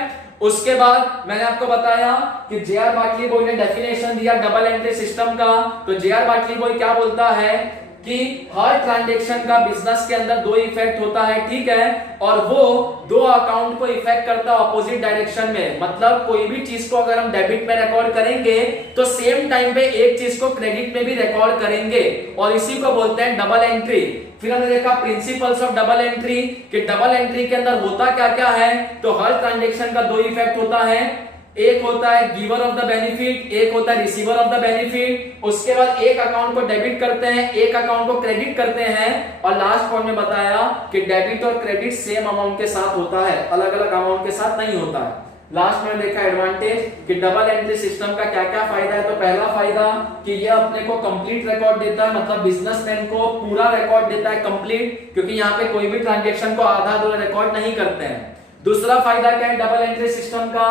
उसके बाद मैंने आपको बताया कि जे.आर. बाटली बॉय ने डेफिनेशन दिया डबल एंट्री सिस्टम का। तो जे.आर. बाटली बॉय क्या बोलता है कि हर ट्रांजैक्शन का बिजनेस के अंदर दो इफेक्ट होता है। ठीक है, और वो दो अकाउंट को इफेक्ट करता है ऑपोजिट डायरेक्शन में। मतलब कोई भी चीज को अगर हम डेबिट में रिकॉर्ड करेंगे तो सेम टाइम पे एक चीज को क्रेडिट में भी रिकॉर्ड करेंगे, और इसी को बोलते हैं डबल एंट्री। फिर हमने देखा प्रिंसिपल्स ऑफ डबल एंट्री, कि डबल एंट्री के अंदर होता क्या क्या है, तो हर ट्रांजैक्शन का दो इफेक्ट होता है, एक होता है गिवर ऑफ द बेनिफिट, एक होता है रिसीवर ऑफ द बेनिफिट। उसके बाद एक अकाउंट को डेबिट करते हैं, एक अकाउंट को क्रेडिट करते हैं, और लास्ट पॉइंट में बताया कि डेबिट और क्रेडिट सेम अमाउंट के साथ होता है, अलग अलग अमाउंट के साथ नहीं होता है। लास्ट में देखा एडवांटेज कि डबल एंट्री सिस्टम का क्या क्या फायदा है। तो पहला फायदा कि ये अपने को कंप्लीट रिकॉर्ड देता है, मतलब बिजनेसमैन को पूरा रिकॉर्ड देता है कंप्लीट, क्योंकि यहाँ पे कोई भी ट्रांजैक्शन को आधा अधूरा रिकॉर्ड नहीं करते हैं। दूसरा फायदा क्या है डबल एंट्री सिस्टम का,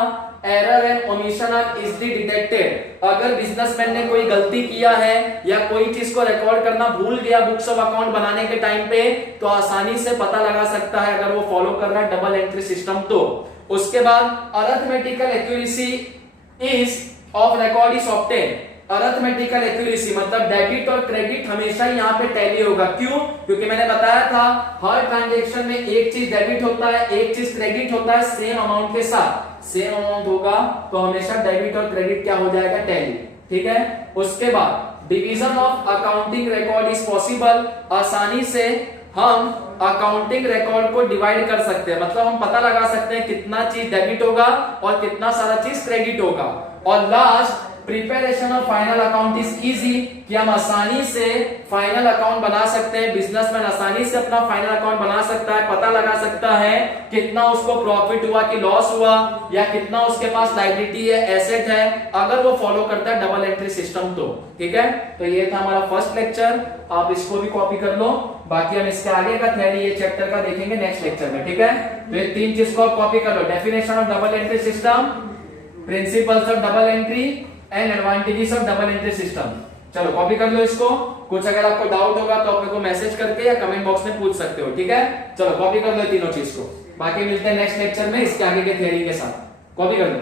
error and omission are easily detected. अगर बिजनेसमैन ने कोई गलती किया है या कोई चीज को रिकॉर्ड करना भूल गया बुक्स ऑफ अकाउंट बनाने के टाइम पे, तो आसानी से पता लगा सकता है अगर वो फॉलो कर रहा है डबल एंट्री सिस्टम तो। उसके बाद arithmetical accuracy is of record is obtain. Arithmetical accuracy मतलब डेबिट और क्रेडिट हमेशा यहाँ पे टैली होगा। क्यों? क्योंकि मैंने बताया था हर ट्रांजैक्शन में एक चीज डेबिट होता है, एक चीज क्रेडिट होता है, सेम अमाउंट के साथ सेम अमाउंट होगा तो हमेशा डेबिट और क्रेडिट क्या हो जाएगा, टैली। ठीक है, उसके बाद division of accounting record is possible. आसानी से हम अकाउंटिंग रिकॉर्ड को डिवाइड कर सकते हैं, मतलब हम पता लगा सकते हैं कितना चीज डेबिट होगा और कितना सारा चीज क्रेडिट होगा। और last preparation of final account is easy, कि हम आसानी से फाइनल अकाउंट बना सकते हैं। बिजनेसमैन आसानी से अपना फाइनल अकाउंट बना सकता है, पता लगा सकता है कितना उसको प्रॉफिट हुआ कि लॉस हुआ, या कितना उसके पास लायबिलिटी है, एसेट है, अगर वो फॉलो करता है डबल एंट्री सिस्टम तो। ठीक है, तो ये था हमारा फर्स्ट लेक्चर, आप इसको भी कॉपी कर लो। बाकी हम इसके आगे का थ्योरी ये चैप्टर का देखेंगे नेक्स्ट लेक्चर में। ठीक है, तो ये तीन चीज को आप कॉपी कर लो, definition of double entry system, principles of double entry and advantages of double entry system. चलो कॉपी कर लो इसको। कुछ अगर आपको डाउट होगा तो आप मेरे को मैसेज करके या कमेंट बॉक्स में पूछ सकते हो। ठीक है, चलो कॉपी कर लो तीनों चीज को। बाकी मिलते हैं नेक्स्ट लेक्चर में इसके आगे के थ्योरी के साथ। कॉपी कर लो।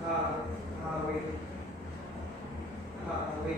हाँ हाँ वही, हाँ वही।